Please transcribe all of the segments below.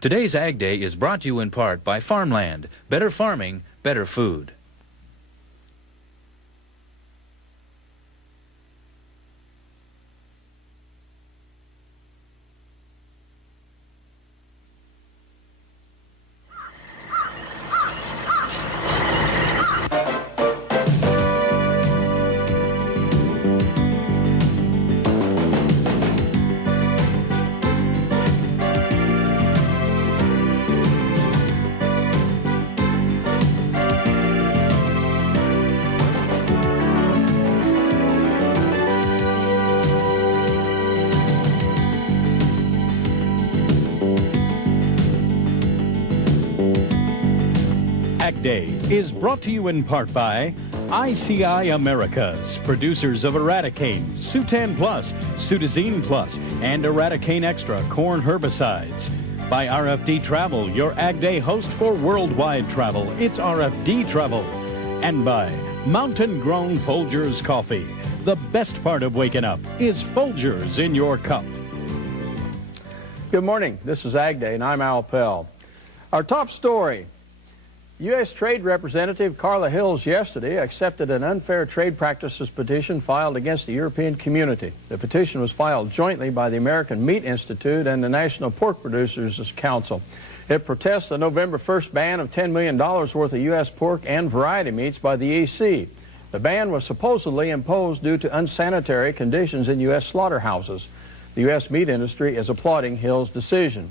Today's Ag Day is brought to you in part by Farmland. Better farming, better food. AgDay is brought to you in part by ICI Americas, producers of Eradicane, Sutan Plus, Sutazine Plus, and Eradicane Extra corn herbicides. By RFD Travel, your AgDay host for worldwide travel. It's RFD Travel. And by Mountain Grown Folgers Coffee. The best part of waking up is Folgers in your cup. Good morning. This is AgDay, and I'm Al Pell. Our top story. U.S. Trade Representative Carla Hills yesterday accepted an unfair trade practices petition filed against the European community. The petition was filed jointly by the American Meat Institute and the National Pork Producers Council. It protests the November 1st ban of $10 million worth of U.S. pork and variety meats by the EC. The ban was supposedly imposed due to unsanitary conditions in U.S. slaughterhouses. The U.S. meat industry is applauding Hills' decision.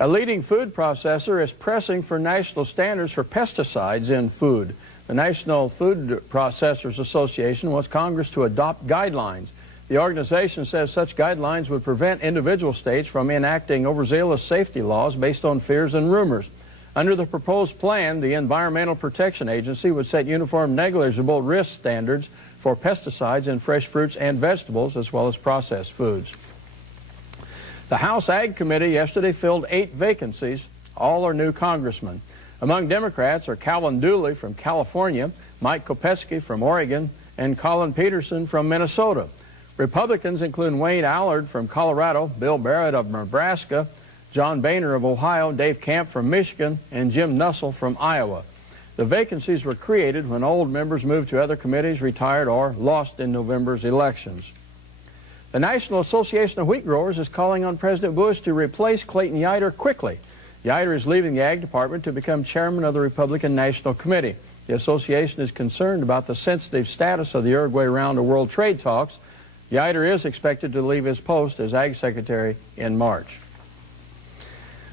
A leading food processor is pressing for national standards for pesticides in food. The National Food Processors Association wants Congress to adopt guidelines. The organization says such guidelines would prevent individual states from enacting overzealous safety laws based on fears and rumors. Under the proposed plan, the Environmental Protection Agency would set uniform negligible risk standards for pesticides in fresh fruits and vegetables as well as processed foods. The House Ag Committee yesterday filled 8 vacancies. All are new congressmen. Among Democrats are Calvin Dooley from California, Mike Kopetsky from Oregon, and Colin Peterson from Minnesota. Republicans include Wayne Allard from Colorado, Bill Barrett of Nebraska, John Boehner of Ohio, Dave Camp from Michigan, and Jim Nussel from Iowa. The vacancies were created when old members moved to other committees, retired, or lost in November's elections. The National Association of Wheat Growers is calling on President Bush to replace Clayton Yiter quickly. Yiter is leaving the Ag Department to become chairman of the Republican National Committee. The association is concerned about the sensitive status of the Uruguay round of world trade talks. Yiter is expected to leave his post as Ag Secretary in March.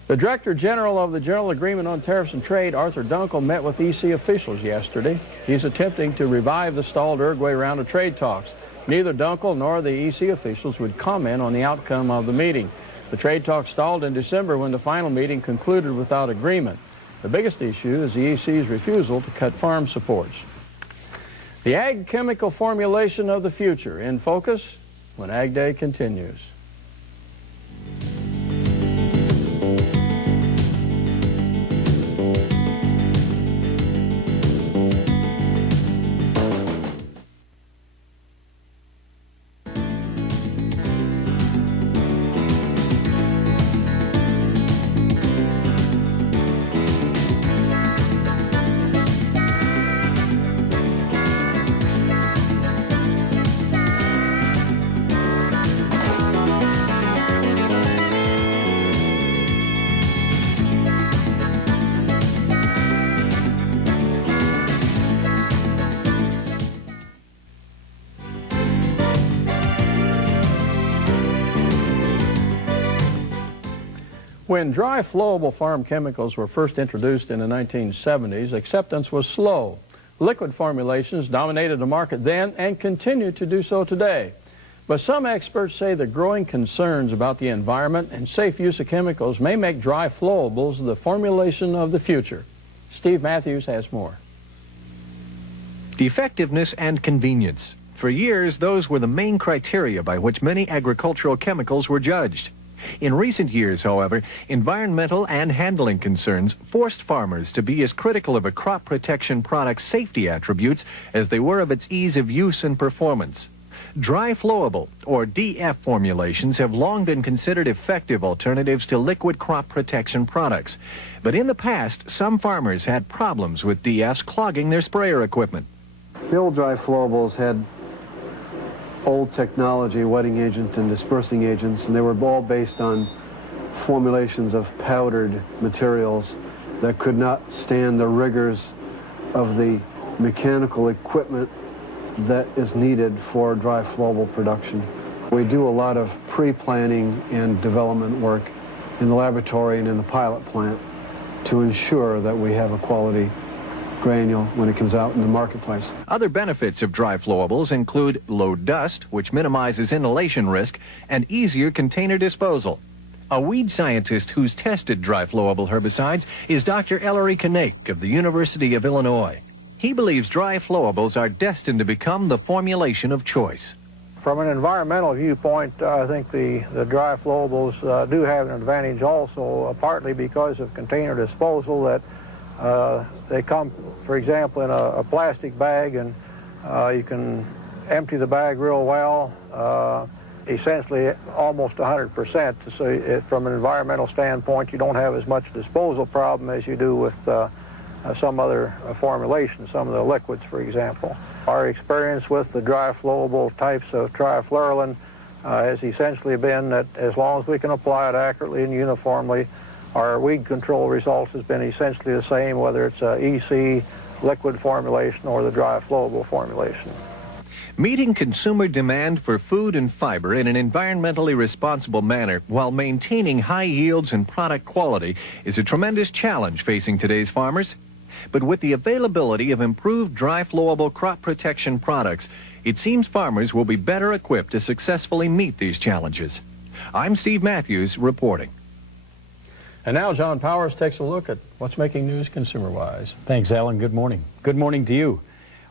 The Director General of the General Agreement on Tariffs and Trade, Arthur Dunkel, met with EC officials yesterday. He's attempting to revive the stalled Uruguay round of trade talks. Neither Dunkel nor the EC officials would comment on the outcome of the meeting. The trade talks stalled in December when the final meeting concluded without agreement. The biggest issue is the EC's refusal to cut farm supports. The ag chemical formulation of the future in focus when Ag Day continues. When dry flowable farm chemicals were first introduced in the 1970s, acceptance was slow. Liquid formulations dominated the market then and continue to do so today. But some experts say the growing concerns about the environment and safe use of chemicals may make dry flowables the formulation of the future. Steve Matthews has more. Effectiveness and convenience. For years, those were the main criteria by which many agricultural chemicals were judged. In recent years, however, environmental and handling concerns forced farmers to be as critical of a crop protection product's safety attributes as they were of its ease of use and performance. Dry flowable, or DF formulations, have long been considered effective alternatives to liquid crop protection products. But in the past, some farmers had problems with DFs clogging their sprayer equipment. The old dry flowables had old technology, wetting agent and dispersing agents, and they were all based on formulations of powdered materials that could not stand the rigors of the mechanical equipment that is needed for dry flowable production. We do a lot of pre-planning and development work in the laboratory and in the pilot plant to ensure that we have a quality granule when it comes out in the marketplace. Other benefits of dry flowables include low dust, which minimizes inhalation risk, and easier container disposal. A weed scientist who's tested dry flowable herbicides is Dr. Ellery Knake of the University of Illinois. He believes dry flowables are destined to become the formulation of choice. From an environmental viewpoint, I think the dry flowables do have an advantage also, partly because of container disposal, that they come, for example, in a plastic bag, and you can empty the bag real well, essentially almost 100%. So from an environmental standpoint, you don't have as much disposal problem as you do with some other formulations, some of the liquids, for example. Our experience with the dry flowable types of trifluralin has essentially been that as long as we can apply it accurately and uniformly, our weed control results has been essentially the same, whether it's a EC liquid formulation or the dry flowable formulation. Meeting consumer demand for food and fiber in an environmentally responsible manner while maintaining high yields and product quality is a tremendous challenge facing today's farmers. But with the availability of improved dry flowable crop protection products, it seems farmers will be better equipped to successfully meet these challenges. I'm Steve Matthews reporting. And now John Powers takes a look at what's making news consumer-wise. Thanks, Alan. Good morning. Good morning to you.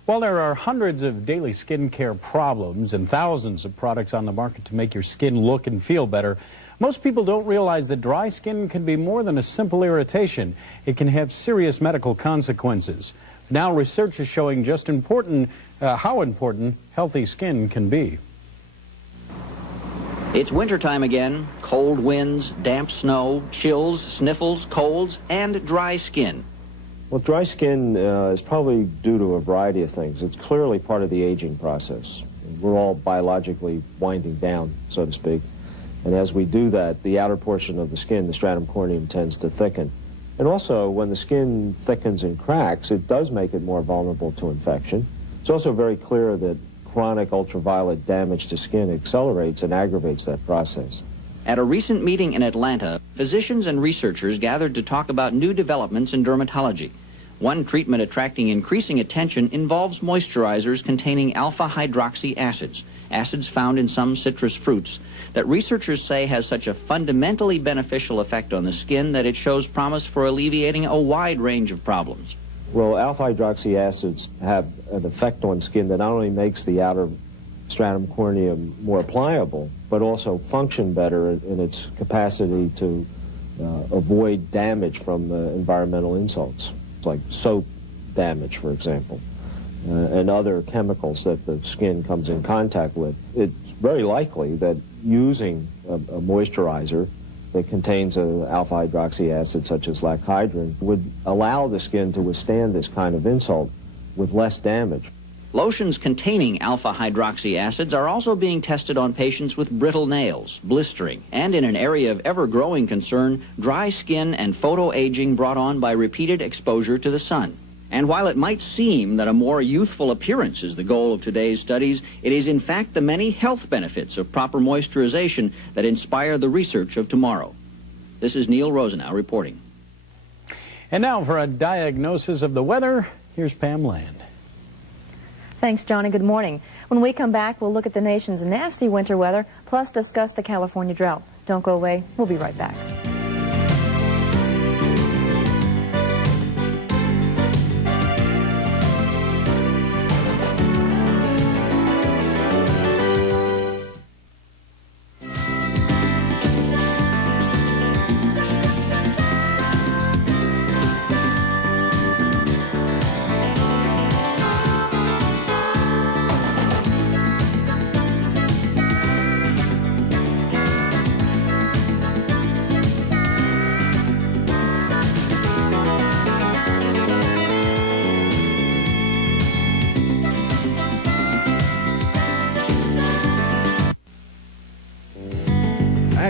While there are hundreds of daily skincare problems and thousands of products on the market to make your skin look and feel better, most people don't realize that dry skin can be more than a simple irritation. It can have serious medical consequences. Now research is showing just how important healthy skin can be. It's wintertime again. Cold winds, damp snow, chills, sniffles, colds, and dry skin. Well, dry skin is probably due to a variety of things. It's clearly part of the aging process. We're all biologically winding down, so to speak. And as we do that, the outer portion of the skin, the stratum corneum, tends to thicken. And also, when the skin thickens and cracks, it does make it more vulnerable to infection. It's also very clear that chronic ultraviolet damage to skin accelerates and aggravates that process. At a recent meeting in Atlanta, physicians and researchers gathered to talk about new developments in dermatology. One treatment attracting increasing attention involves moisturizers containing alpha-hydroxy acids, acids found in some citrus fruits, that researchers say has such a fundamentally beneficial effect on the skin that it shows promise for alleviating a wide range of problems. Well, alpha-hydroxy acids have an effect on skin that not only makes the outer stratum corneum more pliable, but also function better in its capacity to avoid damage from environmental insults, like soap damage, for example, and other chemicals that the skin comes in contact with. It's very likely that using a moisturizer that contains an alpha-hydroxy acid such as lachydrin would allow the skin to withstand this kind of insult with less damage. Lotions containing alpha-hydroxy acids are also being tested on patients with brittle nails, blistering, and in an area of ever-growing concern, dry skin and photoaging brought on by repeated exposure to the sun. And while it might seem that a more youthful appearance is the goal of today's studies, it is in fact the many health benefits of proper moisturization that inspire the research of tomorrow. This is Neil Rosenau reporting. And now for a diagnosis of the weather, here's Pam Land. Thanks, Johnny. Good morning. When we come back, we'll look at the nation's nasty winter weather, plus discuss the California drought. Don't go away. We'll be right back.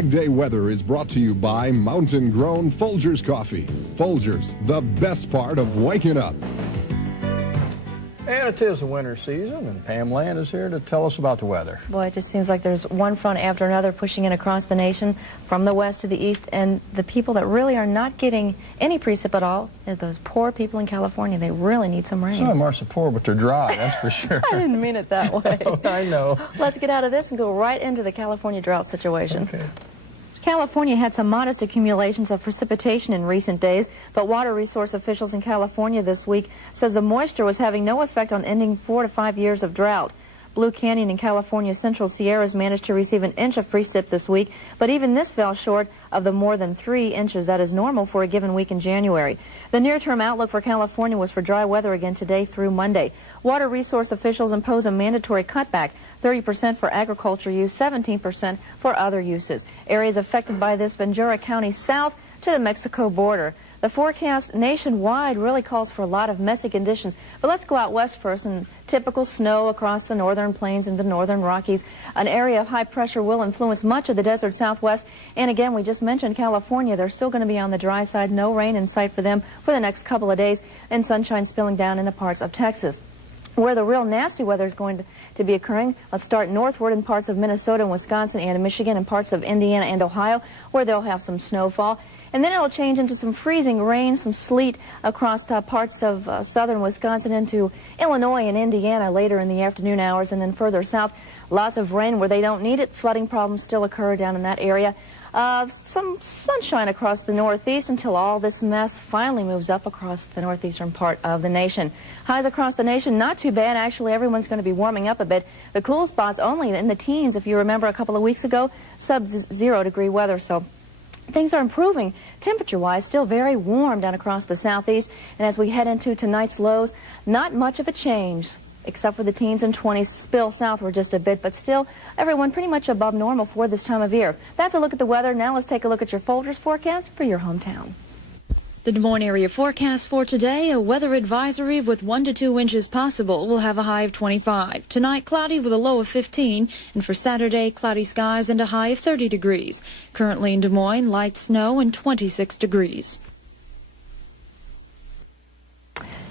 AgDay weather is brought to you by mountain-grown Folgers coffee. Folgers, the best part of waking up. And it is the winter season, and Pam Land is here to tell us about the weather. Boy, it just seems like there's one front after another pushing in across the nation from the west to the east, and the people that really are not getting any precip at all are those poor people in California. They really need some rain. Some of them are so poor, but they're dry, that's for sure. I didn't mean it that way. I know. Let's get out of this and go right into the California drought situation. Okay. California had some modest accumulations of precipitation in recent days, but water resource officials in California this week says the moisture was having no effect on ending 4 to 5 years of drought. Blue Canyon in California's Central Sierras managed to receive an inch of precip this week, but even this fell short of the more than 3 inches that is normal for a given week in January. The near-term outlook for California was for dry weather again today through Monday. Water resource officials impose a mandatory cutback, 30% for agriculture use, 17% for other uses. Areas affected by this: Ventura County south to the Mexico border. The forecast nationwide really calls for a lot of messy conditions. But let's go out west first, and typical snow across the northern plains and the northern Rockies. An area of high pressure will influence much of the desert southwest. And again, we just mentioned California. They're still going to be on the dry side. No rain in sight for them for the next couple of days, and sunshine spilling down into parts of Texas. Where the real nasty weather is going to be occurring, let's start northward in parts of Minnesota and Wisconsin and Michigan and parts of Indiana and Ohio, where they'll have some snowfall. And then it'll change into some freezing rain, some sleet across parts of southern Wisconsin into Illinois and Indiana later in the afternoon hours. And then further south, lots of rain where they don't need it. Flooding problems still occur down in that area. Some sunshine across the northeast until all this mess finally moves up across the northeastern part of the nation. Highs across the nation, not too bad. Actually, everyone's going to be warming up a bit. The cool spots only in the teens. If you remember a couple of weeks ago, sub-0 degree weather. So things are improving temperature-wise, still very warm down across the southeast. And as we head into tonight's lows, not much of a change, except for the teens and 20s spill southward just a bit, but still everyone pretty much above normal for this time of year. That's a look at the weather. Now let's take a look at your Folgers forecast for your hometown. The Des Moines area forecast for today: a weather advisory with 1 to 2 inches possible. We'll have a high of 25. Tonight, cloudy with a low of 15. And for Saturday, cloudy skies and a high of 30 degrees. Currently in Des Moines, light snow and 26 degrees.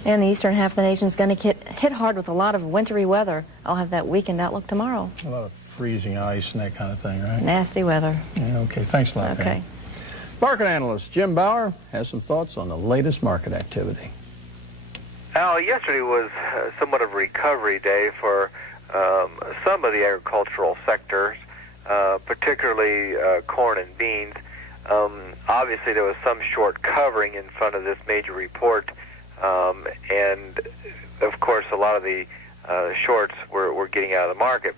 And the eastern half of the nation is going to get hit hard with a lot of wintry weather. I'll have that weekend outlook tomorrow. A lot of freezing ice and that kind of thing, right? Nasty weather. Yeah, okay. Thanks a lot, Okay. Pam. Market analyst Jim Bauer has some thoughts on the latest market activity. Al, yesterday was somewhat of a recovery day for some of the agricultural sectors, particularly corn and beans. Obviously, there was some short covering in front of this major report, and of course, a lot of the shorts were getting out of the market.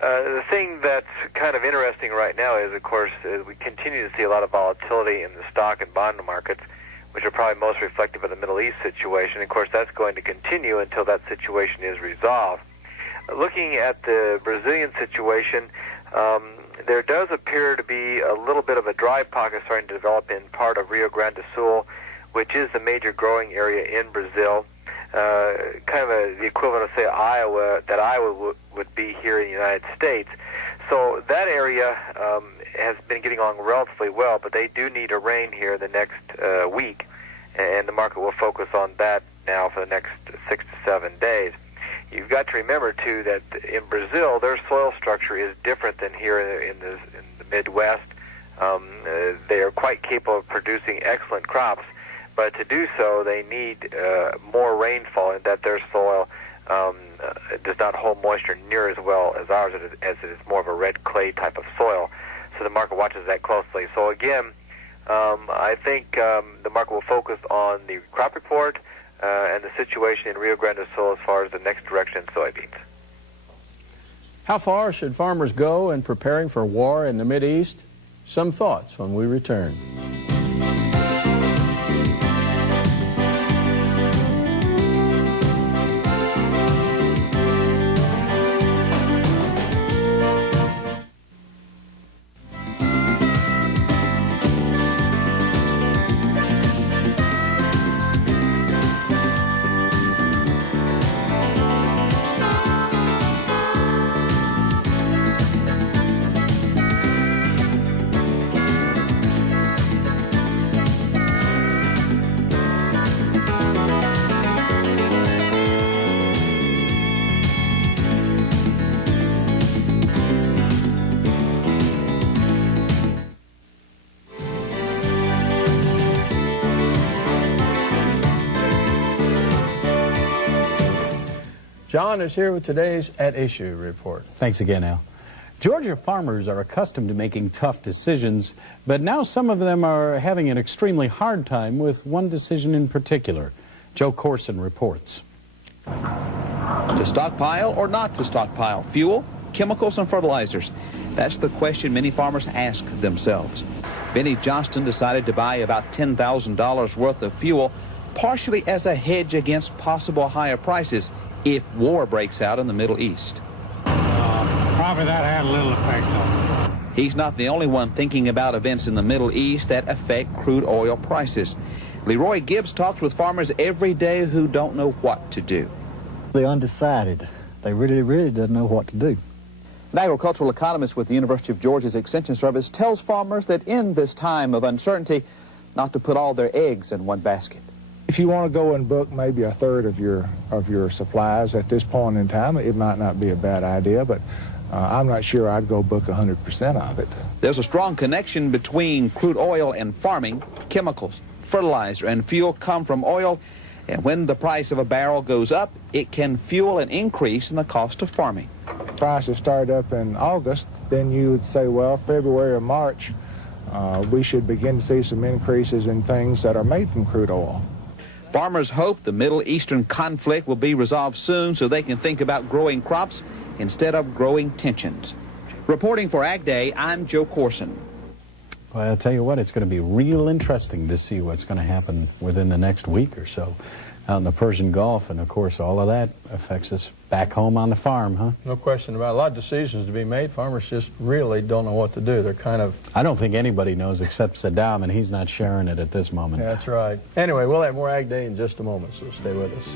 The thing that's kind of interesting right now is, of course, we continue to see a lot of volatility in the stock and bond markets, which are probably most reflective of the Middle East situation. Of course, that's going to continue until that situation is resolved. Looking at the Brazilian situation, there does appear to be a little bit of a dry pocket starting to develop in part of Rio Grande do Sul, which is the major growing area in Brazil. Kind of the equivalent of, say, Iowa, that Iowa would be here in the United States. So that area has been getting along relatively well, but they do need a rain here the next week, and the market will focus on that now for the next 6 to 7 days. You've got to remember, too, that in Brazil, their soil structure is different than here in the Midwest. They are quite capable of producing excellent crops, but to do so, they need more rainfall, and that their soil does not hold moisture near as well as ours, as it is more of a red clay type of soil. So the market watches that closely. So again, I think the market will focus on the crop report and the situation in Rio Grande do Sul as far as the next direction in soybeans. How far should farmers go in preparing for war in the Mideast? Some thoughts when we return. John is here with today's At Issue report. Thanks again, Al. Georgia farmers are accustomed to making tough decisions, but now some of them are having an extremely hard time with one decision in particular. Joe Corson reports. To stockpile or not to stockpile? Fuel, chemicals, and fertilizers. That's the question many farmers ask themselves. Benny Johnston decided to buy about $10,000 worth of fuel, partially as a hedge against possible higher prices if war breaks out in the Middle East. Probably that had a little effect on it. He's not the only one thinking about events in the Middle East that affect crude oil prices. Leroy Gibbs talks with farmers every day who don't know what to do. They're undecided. They really don't know what to do. An agricultural economist with the University of Georgia's Extension Service tells farmers that in this time of uncertainty, not to put all their eggs in one basket. If you want to go and book maybe a third of your supplies at this point in time, it might not be a bad idea, but I'm not sure I'd go book 100% of it. There's a strong connection between crude oil and farming. Chemicals, fertilizer, and fuel come from oil, and when the price of a barrel goes up, it can fuel an increase in the cost of farming. Prices start up in August, then you would say, well, February or March, we should begin to see some increases in things that are made from crude oil. Farmers hope the Middle Eastern conflict will be resolved soon so they can think about growing crops instead of growing tensions. Reporting for AgDay, I'm Joe Corson. Well, I'll tell you what, it's going to be real interesting to see what's going to happen within the next week or so out in the Persian Gulf, and of course all of that affects us back home on the farm, huh? No question about it. A lot of decisions to be made. Farmers just really don't know what to do. They're kind of... I don't think anybody knows except Saddam, and he's not sharing it at this moment. That's right. Anyway, we'll have more Ag Day in just a moment, so stay with us.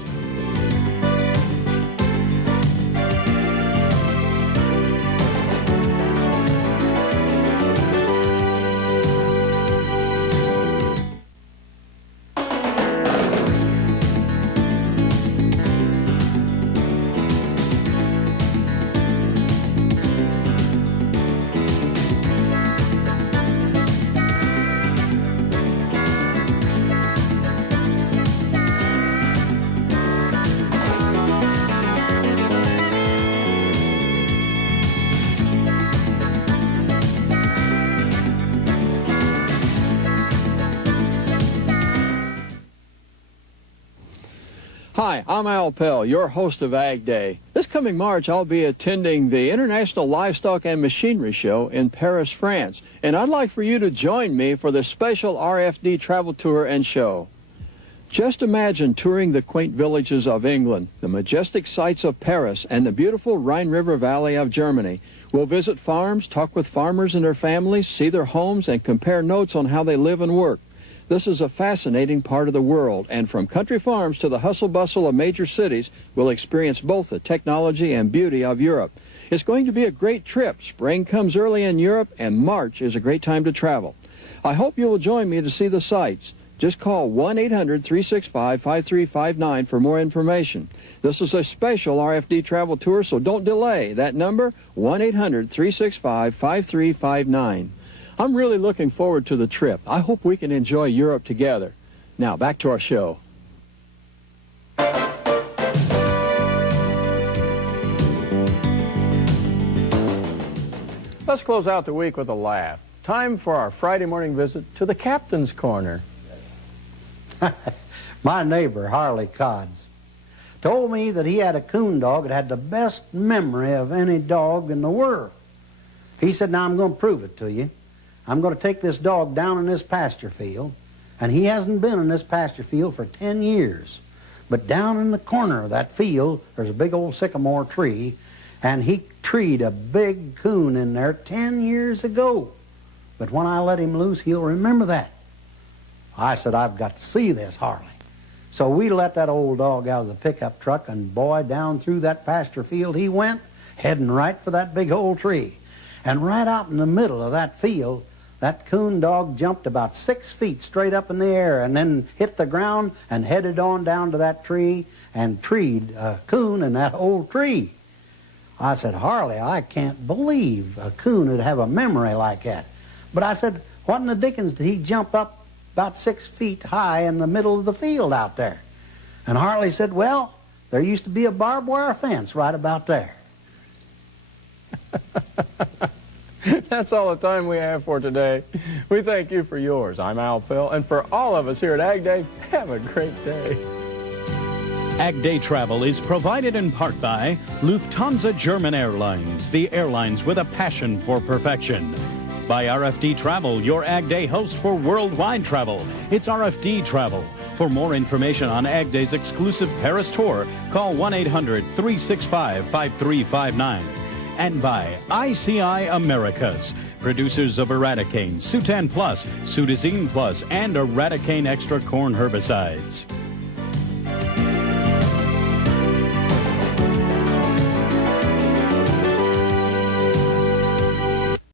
Hi, I'm Al Pell, your host of Ag Day. This coming March, I'll be attending the International Livestock and Machinery Show in Paris, France, and I'd like for you to join me for the special RFD travel tour and show. Just imagine touring the quaint villages of England, the majestic sights of Paris, and the beautiful Rhine River Valley of Germany. We'll visit farms, talk with farmers and their families, see their homes, and compare notes on how they live and work. This is a fascinating part of the world, and from country farms to the hustle-bustle of major cities, we'll experience both the technology and beauty of Europe. It's going to be a great trip. Spring comes early in Europe, and March is a great time to travel. I hope you will join me to see the sights. Just call 1-800-365-5359 for more information. This is a special RFD travel tour, so don't delay. That number, 1-800-365-5359. I'm really looking forward to the trip. I hope we can enjoy Europe together. Now, back to our show. Let's close out the week with a laugh. Time for our Friday morning visit to the Captain's Corner. My neighbor, Harley Codds, told me that he had a coon dog that had the best memory of any dog in the world. He said, now I'm going to prove it to you. I'm going to take this dog down in this pasture field, and he hasn't been in this pasture field for 10 years. But down in the corner of that field, there's a big old sycamore tree, and he treed a big coon in there 10 years ago. But when I let him loose, he'll remember that. I said, I've got to see this, Harley. So we let that old dog out of the pickup truck, and boy, down through that pasture field he went, heading right for that big old tree. And right out in the middle of that field, that coon dog jumped about 6 feet straight up in the air and then hit the ground and headed on down to that tree and treed a coon in that old tree. I said, Harley, I can't believe a coon would have a memory like that. But I said, what in the dickens did he jump up about 6 feet high in the middle of the field out there? And Harley said, well, There used to be a barbed wire fence right about there. That's all the time we have for today. We thank you for yours. I'm Al Pell, and for all of us here at AgDay, have a great day. AgDay travel is provided in part by Lufthansa German Airlines, the airlines with a passion for perfection. By RFD Travel, your AgDay host for worldwide travel. It's RFD Travel. For more information on AgDay's exclusive Paris tour, call 1-800-365-5359. And by ICI Americas, producers of Eradicane, Sutan Plus, Sudazine Plus, and Eradicane Extra corn herbicides.